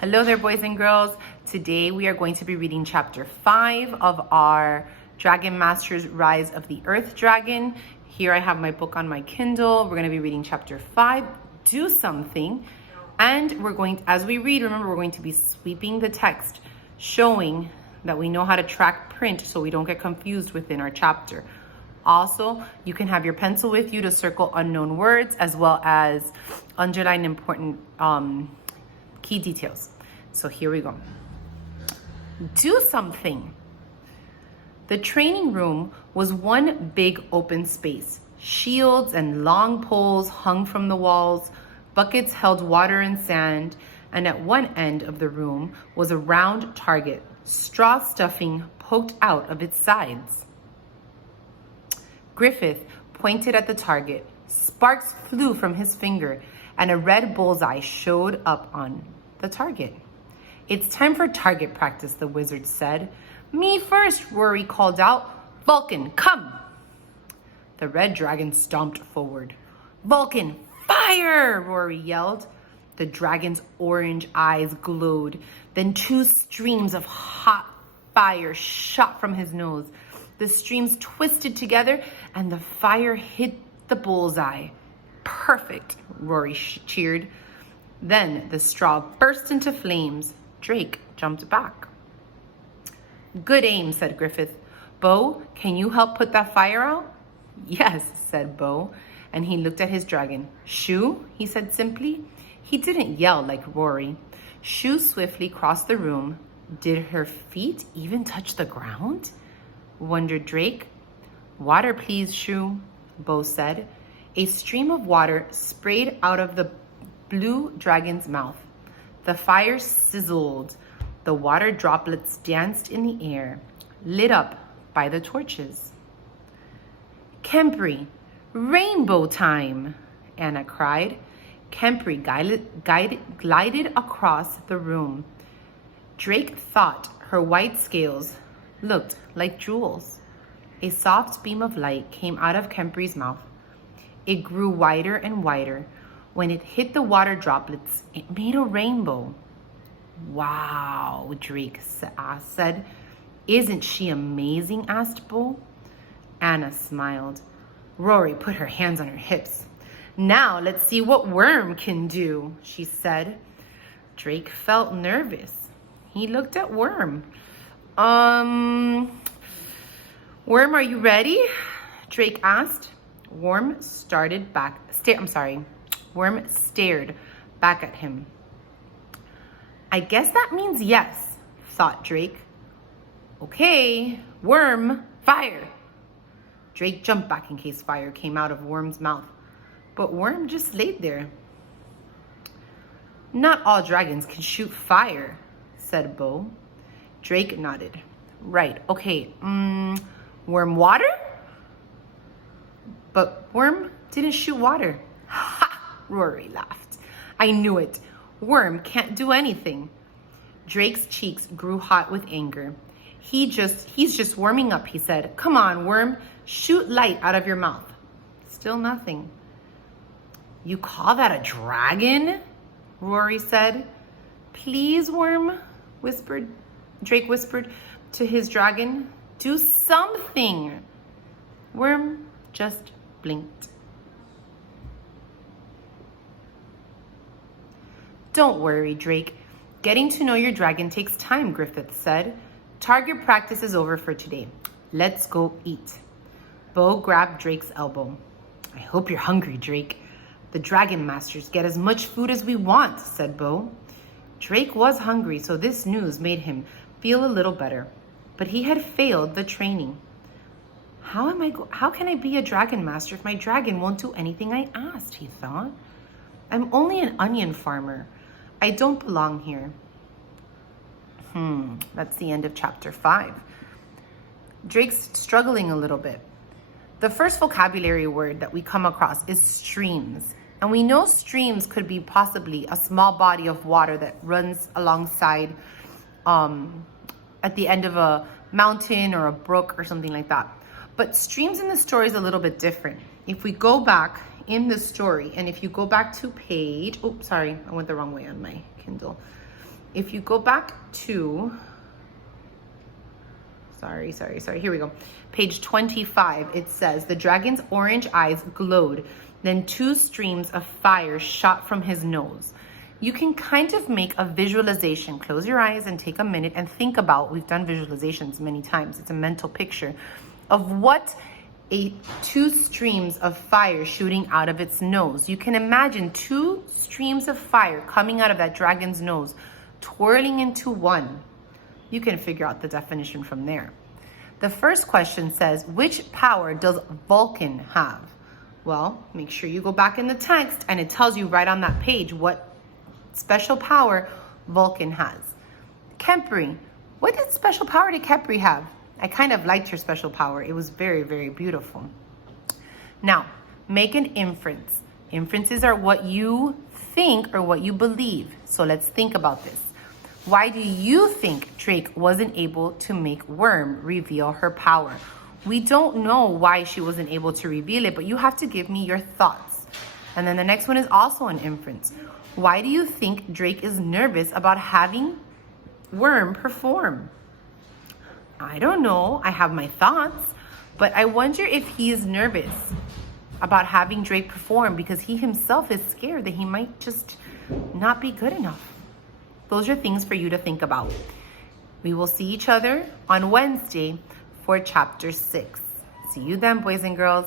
Hello there, boys and girls. Today we are going to be reading chapter 5 of our Dragon Masters Rise of the Earth Dragon. Here I have my book on my Kindle. We're going to be reading chapter 5, Do Something. And we're going to, as we read, remember, we're going to be sweeping the text, showing that we know how to track print so we don't get confused within our chapter. Also, you can have your pencil with you to circle unknown words as well as underline important key details. So here we go. Do something. The training room was one big open space. Shields and long poles hung from the walls. Buckets held water and sand. And at one end of the room was a round target. Straw stuffing poked out of its sides. Griffith pointed at the target. Sparks flew from his finger, and a red bullseye showed up on the target. It's time for target practice, the wizard said. Me first, Rory called out. Vulcan, come! The red dragon stomped forward. Vulcan, fire! Rory yelled. The dragon's orange eyes glowed. Then two streams of hot fire shot from his nose. The streams twisted together and the fire hit the bullseye. Perfect, Rory cheered. Then the straw burst into flames. Drake jumped back. Good aim, said Griffith. Bo, can you help put that fire out? Yes, said Bo, and he looked at his dragon. Shoo, he said simply. He didn't yell like Rory. Shoo swiftly crossed the room. Did her feet even touch the ground? Wondered Drake. Water, please, Shoo, Bo said. A stream of water sprayed out of the blue dragon's mouth. The fire sizzled. The water droplets danced in the air, lit up by the torches. Kemprey, rainbow time, Anna cried. Kemprey glided across the room. Drake thought her white scales looked like jewels. A soft beam of light came out of Kemprey's mouth. It grew wider and wider. When it hit the water droplets, it made a rainbow. Wow, Drake said. Isn't she amazing? Asked Bo. Anna smiled. Rory put her hands on her hips. Now let's see what Worm can do, she said. Drake felt nervous. He looked at Worm. Worm, are you ready? Drake asked. Worm stared back at him. I guess that means yes, thought Drake. Okay, Worm, fire. Drake jumped back in case fire came out of Worm's mouth, but Worm just laid there. Not all dragons can shoot fire, said Bo. Drake nodded. Right, okay, Worm, water? But Worm didn't shoot water. Ha! Rory laughed. I knew it. Worm can't do anything. Drake's cheeks grew hot with anger. He's just warming up, he said. Come on, Worm, shoot light out of your mouth. Still nothing. You call that a dragon? Rory said. Please, Worm, Drake whispered to his dragon. Do something. Worm just blinked. Don't worry, Drake. Getting to know your dragon takes time, Griffith said. Target practice is over for today. Let's go eat. Bo grabbed Drake's elbow. I hope you're hungry, Drake. The Dragon Masters get as much food as we want, said Bo. Drake was hungry, so this news made him feel a little better. But he had failed the training. How can I be a Dragon Master if my dragon won't do anything I asked, he thought. I'm only an onion farmer. I don't belong here. That's the end of chapter 5. Drake's struggling a little bit. The first vocabulary word that we come across is streams. And we know streams could be possibly a small body of water that runs alongside at the end of a mountain or a brook or something like that. But streams in the story is a little bit different. If we go back in the story, and if you go back to page, oh, sorry, I went the wrong way on my Kindle. If you go back to, sorry, here we go. Page 25, it says, the dragon's orange eyes glowed. Then 2 streams of fire shot from his nose. You can kind of make a visualization. Close your eyes and take a minute and think about, we've done visualizations many times. It's a mental picture of what 2 streams of fire shooting out of its nose. You can imagine 2 streams of fire coming out of that dragon's nose, twirling into one. You can figure out the definition from there. The first question says, which power does Vulcan have? Well, make sure you go back in the text and it tells you right on that page what special power Vulcan has. Khepri, what special power did Khepri have? I kind of liked her special power. It was very, very beautiful. Now, make an inference. Inferences are what you think or what you believe. So let's think about this. Why do you think Drake wasn't able to make Worm reveal her power? We don't know why she wasn't able to reveal it, but you have to give me your thoughts. And then the next one is also an inference. Why do you think Drake is nervous about having Worm perform? I don't know. I have my thoughts, but I wonder if he is nervous about having Drake perform because he himself is scared that he might just not be good enough. Those are things for you to think about. We will see each other on Wednesday for chapter 6. See you then, boys and girls.